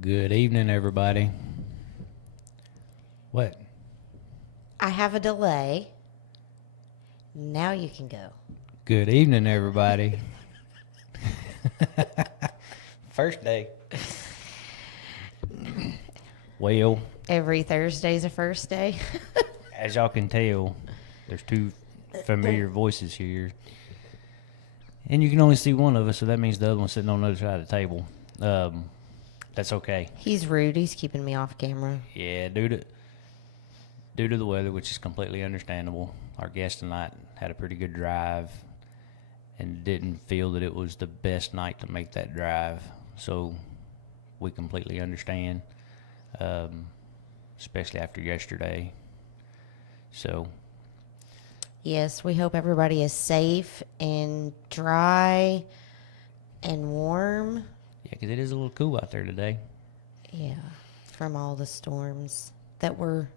Good evening, everybody. What? I have a delay. Now you can go. Good evening, everybody. First day. Well, Every Thursday's a first day. as y'all can tell, there's two familiar voices here. And you can only see one of us, so that means the other one's sitting on the other side of the table. That's okay. He's rude. He's keeping me off camera. Yeah, due to the weather, which is completely understandable. Our guest tonight had a pretty good drive and didn't feel that it was the best night to make that drive. So we completely understand, especially after yesterday. So, Yes, we hope everybody is safe and dry and warm. yeah, because it is a little cool out there today. Yeah, from all the storms that we're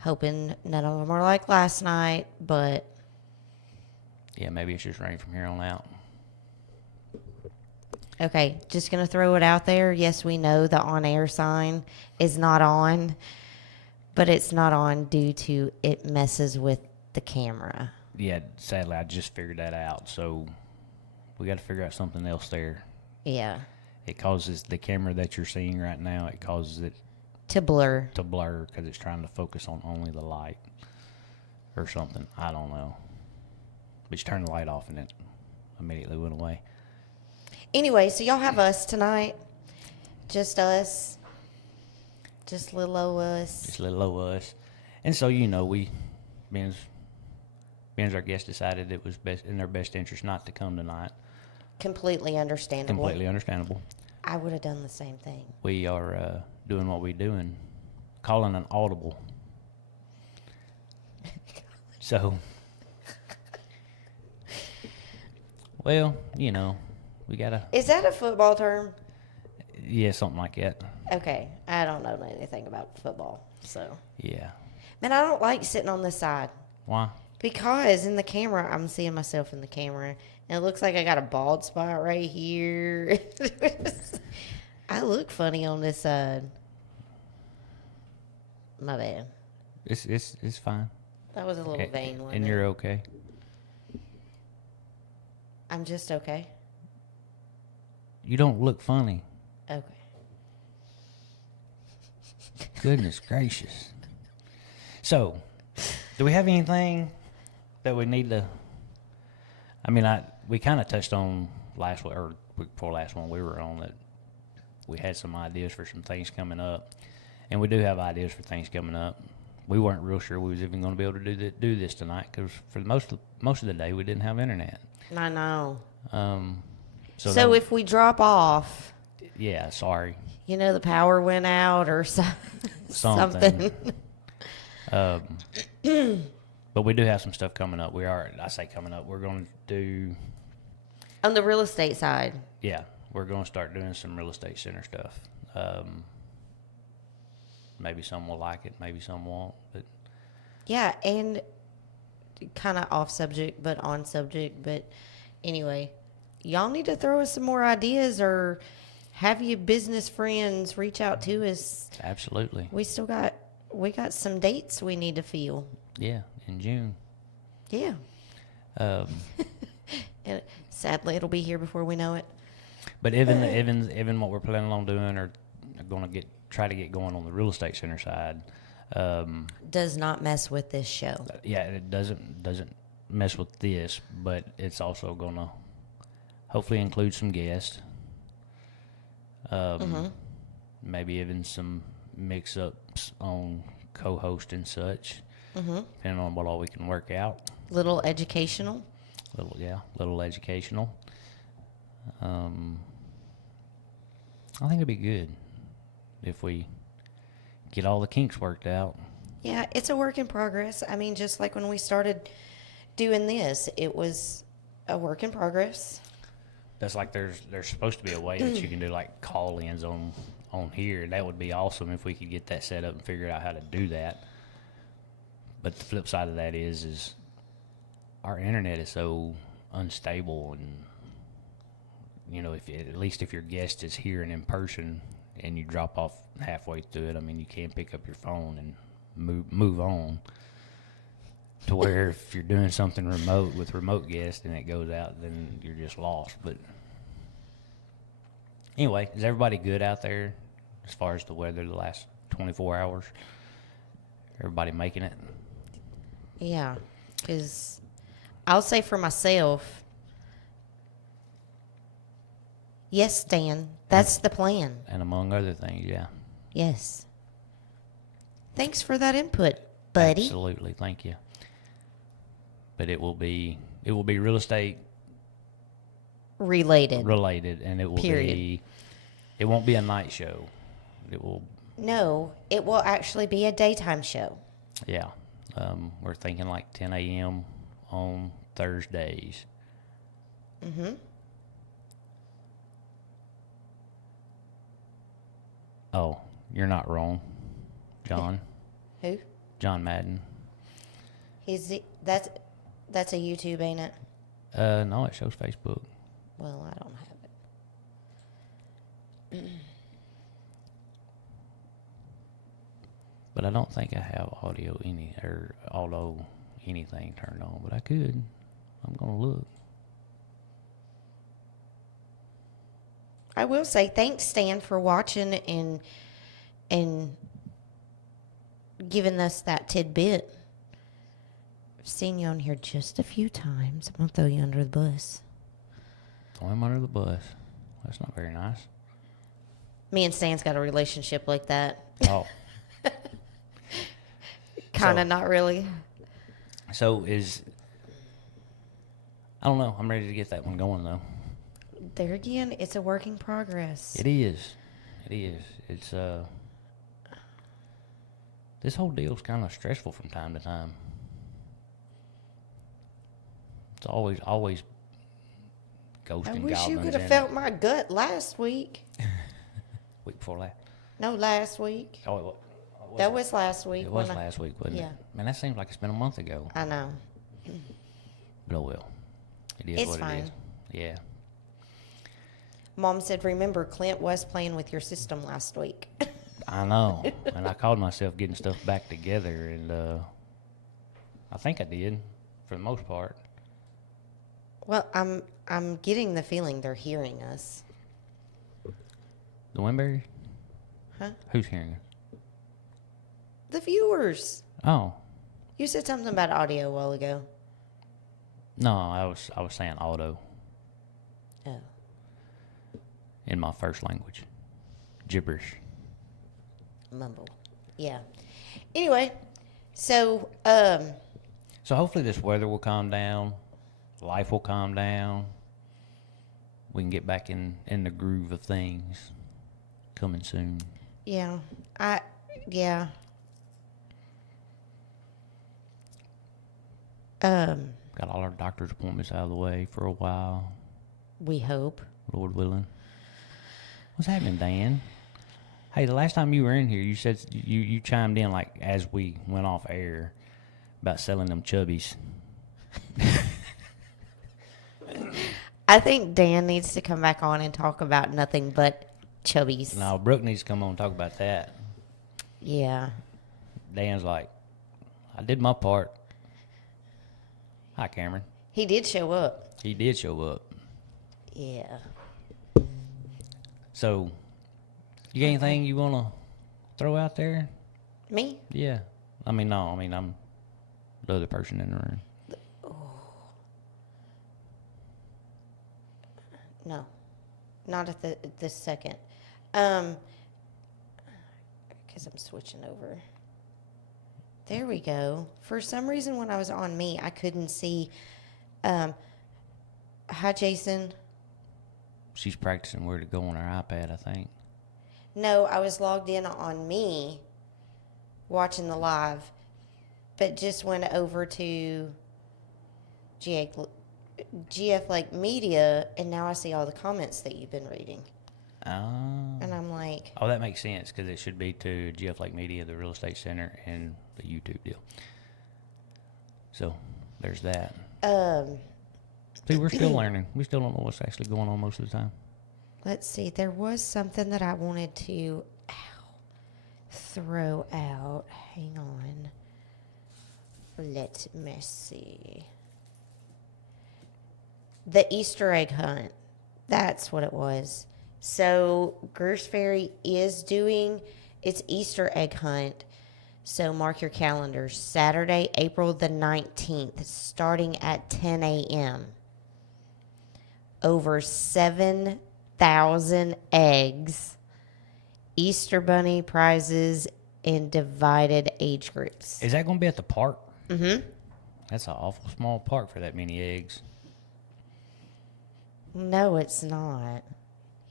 hoping none of them are like last night, but Yeah, maybe it's just rain from here on out. okay, just going to throw it out there. Yes, we know the on-air sign is not on, but it's not on due to it messes with the camera. Yeah, sadly, I just figured that out. So we got to figure out something else there. Yeah, It causes the camera that you're seeing right now, it causes it to blur. to blur because it's trying to focus on only the light or something. I don't know. But you turn the light off and it immediately went away. Anyway, so y'all have us tonight. Just us. Just little old us. Just little old us. And so, we, being our guest decided it was best in their best interest not to come tonight. Completely understandable. Completely understandable. I would have done the same thing. We are doing what we do and calling an audible. So, well, we got to, Is that a football term? yeah, something like that. Okay, I don't know anything about football, so. Yeah. Man, I don't like sitting on this side. Why? Because in the camera, I'm seeing myself in the camera, and it looks like I got a bald spot right here. I look funny on this side. My bad. It's fine. That was a little vain, wasn't And it? you're okay. I'm just okay. You don't look funny. Okay. Goodness gracious. So, do we have anything that we need to? I mean, we kind of touched on last week or week before last one we were on that we had some ideas for some things coming up, and we do have ideas for things coming up. We weren't real sure we was even going to be able to do this tonight because for most of the day we didn't have internet. I know. So If we drop off, yeah, sorry. the power went out or something. But we do have some stuff coming up. I say coming up, we're going to do, On the real estate side. yeah, we're going to start doing some real estate center stuff. Maybe some will like it, maybe some won't. But Yeah, and kind of off subject, but on subject. But anyway, y'all need to throw us some more ideas or have your business friends reach out to us. absolutely, We got some dates we need to fill. yeah, in June. Yeah. Um, And sadly, it'll be here before we know it. but even what we're planning on doing or going to try to get going on the real estate center side. Does not mess with this show. Yeah, it doesn't mess with this, but it's also going to hopefully include some guests. Maybe even some mix-ups on co-host and such, depending on what all we can work out. Little educational. Little educational. I think it'd be good if we get all the kinks worked out. Yeah, it's a work in progress. I mean, just like when we started doing this, it was a work in progress. That's like there's supposed to be a way that you can do like call-ins on here. That would be awesome if we could get that set up and figure out how to do that. But the flip side of that is our internet is so unstable and you know, if at least if your guest is here and in person, and you drop off halfway through it, I mean, you can't pick up your phone and move on. To where if you're doing something remote with remote guests and it goes out, then you're just lost. But anyway, is everybody good out there as far as the weather the last 24 hours? Everybody making it? Yeah, because I'll say for myself, yes, Stan, that's the plan. And among other things, yeah. Yes. Thanks for that input, buddy. Absolutely, thank you. But it will be real estate Related. and it will Period. be, it won't be a night show. It will, No, it will actually be a daytime show. yeah. We're thinking like 10 a.m. on Thursdays. Mm-hmm. Oh, you're not wrong, John. Who? John Madden. That's a YouTube, ain't it? No, it shows Facebook. Well, I don't have it. But I don't think I have auto anything turned on, but I could. I'm gonna look. I will say thanks, Stan, for watching and giving us that tidbit. I've seen you on here just a few times. I'm gonna throw you under the bus. Throw him under the bus. That's not very nice. Me and Stan's got a relationship like that. Oh. Kind of, So- not really. So I don't know. I'm ready to get that one going though. There again, it's a work in progress. It is. It's this whole deal's kind of stressful from time to time. It's always ghosting I wish goblins you could have in felt my gut last week. week before last. No, last week. Oh, it That was last week. It was when last week, wasn't yeah. it? Man, that seems like it's been a month ago. I know. But oh well. It is It's what it fine. is. Yeah. Mom said, remember, Clint was playing with your system last week. I know. And I called myself getting stuff back together, and I think I did for the most part. Well, I'm getting the feeling they're hearing us. The Winberry? Huh? Who's hearing it? The viewers. Oh. You said something about audio a while ago. No, I was saying auto Oh. in my first language. Gibberish. Mumble. Yeah. Anyway, so, So hopefully this weather will calm down. Life will calm down. We can get back in the groove of things. Coming soon. yeah. Got all our doctor's appointments out of the way for a while. We hope. Lord willing. What's happening, Dan? Hey, the last time you were in here, you said you chimed in like as we went off air about selling them chubbies. I think Dan needs to come back on and talk about nothing but chubbies. No, Brooke needs to come on and talk about that. Yeah. Dan's like, I did my part. Hi, Cameron. He did show up. He did show up. Yeah. So, you got anything you want to throw out there? Me? Yeah. I'm the other person in the room. No. Not at this second. Because I'm switching over. There we go. For some reason, when I was on me, I couldn't see. Hi, Jason. She's practicing where to go on her iPad, I think. No, I was logged in on me, watching the live, but just went over to GF Lake Media, and now I see all the comments that you've been reading. And I'm like, Oh, that makes sense because it should be to GF Lake Media, the Real Estate Center, and the YouTube deal. So, there's that. See, we're still learning. We still don't know what's actually going on most of the time. Let's see. There was something that I wanted to throw out. Hang on. Let me see. The Easter egg hunt. That's what it was. So Grouse Ferry is doing its Easter egg hunt. So mark your calendars. Saturday, April the 19th, starting at 10 a.m. Over 7,000 eggs, Easter Bunny prizes in divided age groups. Is that going to be at the park? Mm-hmm. That's an awful small park for that many eggs. No, it's not.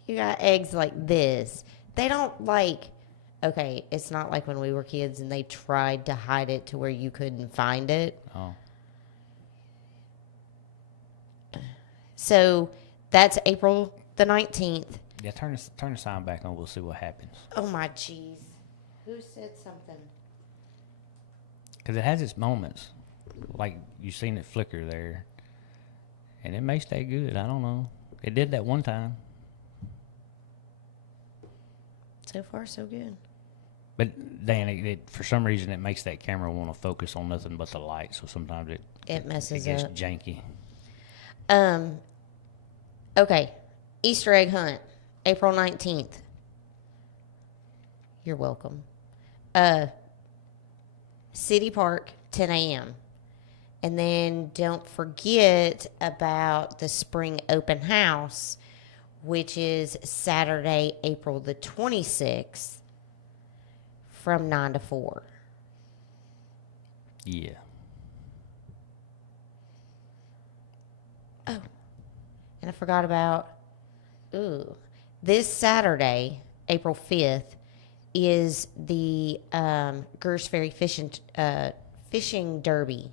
You got eggs like this. They don't like, okay, it's not like when we were kids and they tried to hide it to where you couldn't find it. Oh. So that's April the 19th. Yeah, turn the sign back on. We'll see what happens. Oh, my jeez. Who said something? Because it has its moments. Like, you've seen it flicker there. And it may stay good. I don't know. It did that one time. So far, so good. But, Dan, for some reason, it makes that camera want to focus on nothing but the light. So sometimes it Messes gets up. janky. Okay. Easter egg hunt, April 19th. You're welcome. City Park, 10 a.m. And then don't forget about the spring open house, which is Saturday, April the 26th from 9 to 4. Yeah. Oh, and I forgot about, this Saturday, April 5th, is the Grouse Ferry Fishing Derby.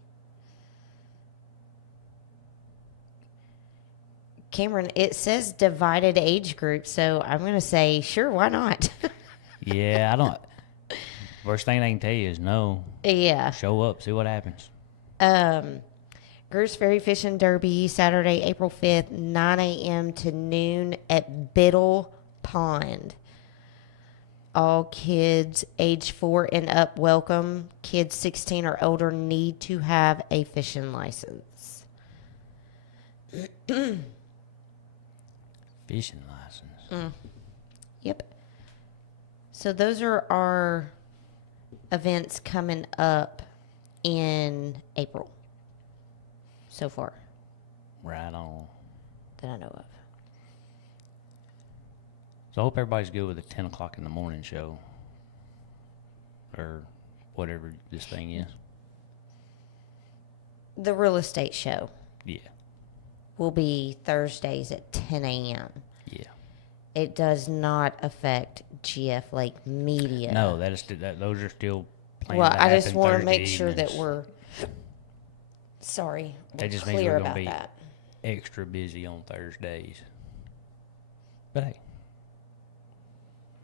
Cameron, it says divided age group, so I'm going to say, sure, why not? Yeah, I don't. Worst thing they can tell you is no. Yeah. Show up, see what happens. Grouse Ferry Fishing Derby, Saturday, April 5th, 9 a.m. to noon at Biddle Pond. All kids age 4 and up welcome. Kids 16 or older need to have a fishing license. Fishing license. Yep. So those are our events coming up in April so far Right on. that I know of. So I hope everybody's good with the 10 o'clock in the morning show. Or whatever this thing is. The real estate show Yeah. will be Thursdays at 10 a.m. Yeah. It does not affect GF Lake Media. No, those are still planned Well, to I just happen want to Thursday make sure that evenings. we're sorry, That we're just means clear we're gonna about be that. extra busy on Thursdays. But hey,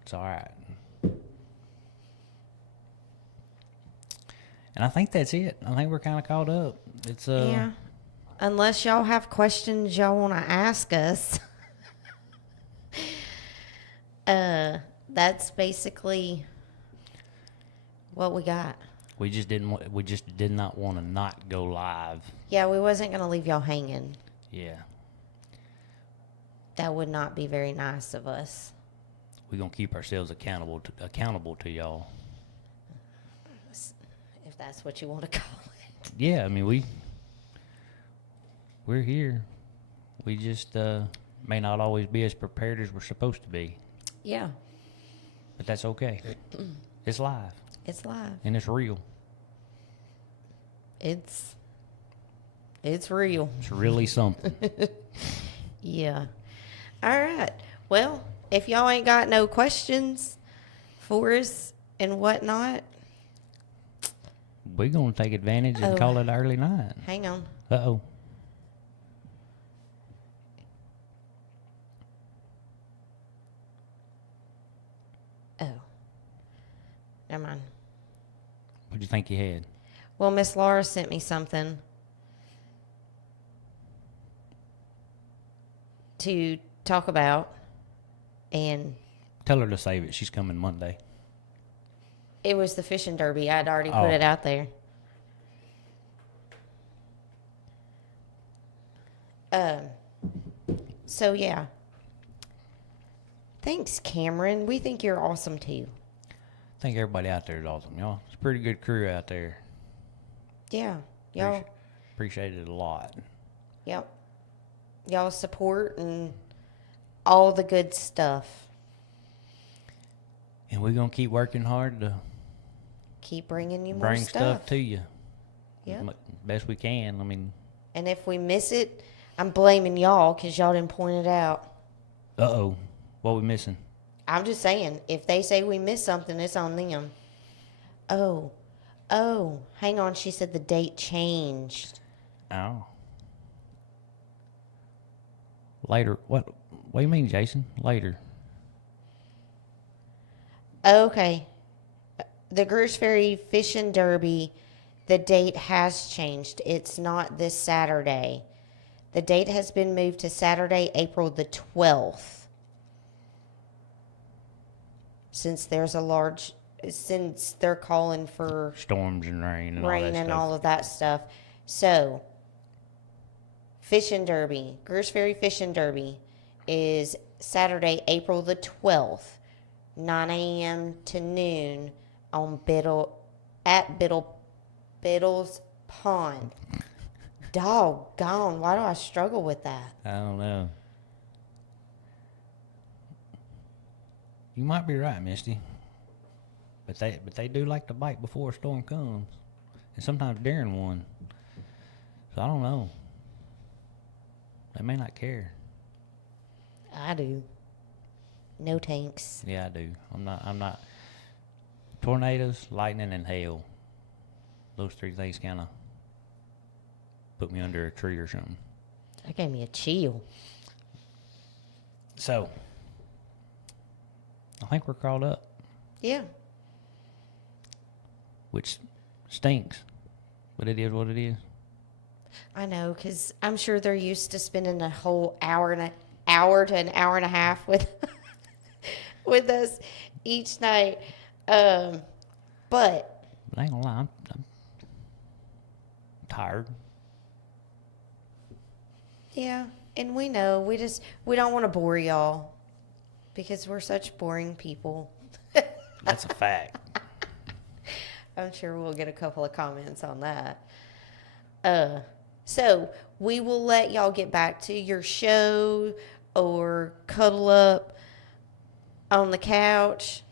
it's all right. And I think that's it. I think we're kind of caught up. It's Yeah. Unless y'all have questions y'all want to ask us. That's basically what we got. we just did not want to not go live. Yeah, we wasn't going to leave y'all hanging. Yeah. That would not be very nice of us. We're gonna keep ourselves accountable to y'all. If that's what you want to call it. Yeah, I mean we're here. We just may not always be as prepared as we're supposed to be, Yeah, but that's okay. It's live it's live. and it's real. It's real. It's really something. Yeah. All right. Well, if y'all ain't got no questions for us and whatnot, We're gonna take advantage and Oh. call it early night. hang on. Uh-oh. Oh. Never mind. What'd you think you had? Well, Miss Laura sent me something. to talk about, and Tell her to save it. She's coming Monday. it was the fishing derby. I'd already Oh. put it out there. So yeah. Thanks, Cameron. We think you're awesome too. I think everybody out there is awesome, y'all. It's a pretty good crew out there. Yeah. Y'all Appreciate it a lot. Yep. Y'all support and all the good stuff. And we're going to keep working hard to Keep bringing you more bring stuff to you. Yep. Best we can. I mean, And if we miss it, I'm blaming y'all because y'all didn't point it out. uh-oh. What we missing? I'm just saying, if they say we missed something, it's on them. Oh, hang on. She said the date changed. Oh. Later. What do you mean, Jason? Later. Okay. The Greers Ferry Fishing Derby, the date has changed. It's not this Saturday. The date has been moved to Saturday, April the 12th. Since they're calling for Storms and rain and all rain that and stuff. all of that stuff. So, Fishing Derby, Greers Ferry Fishing Derby is Saturday, April the 12th, 9 a.m. to noon on Biddle's Pond. Doggone, why do I struggle with that? I don't know. You might be right, Misty. But they do like to bite before a storm comes. And sometimes during one. So I don't know. They may not care. I do. No tanks. Yeah, I do. I'm not. Tornadoes, lightning, and hail. Those three things kind of put me under a tree or something. That gave me a chill. So, I think we're caught up, Yeah. which stinks. But it is what it is. I know, because I'm sure they're used to spending a whole hour to an hour and a half with with us each night. But But I ain't gonna lie, I'm tired. yeah, and we know we don't want to bore y'all because we're such boring people. That's a fact. I'm sure we'll get a couple of comments on that. So we will let y'all get back to your show or cuddle up on the couch.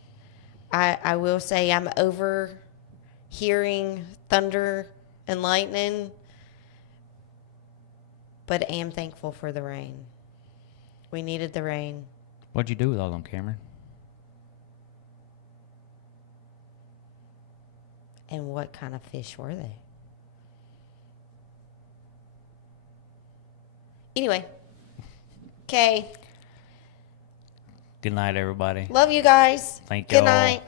I will say I'm over hearing thunder and lightning, but am thankful for the rain. We needed the rain. What'd you do with all them, Cameron? And what kind of fish were they? Anyway. Okay. Good night, everybody. Love you guys. Thank Good y'all. night.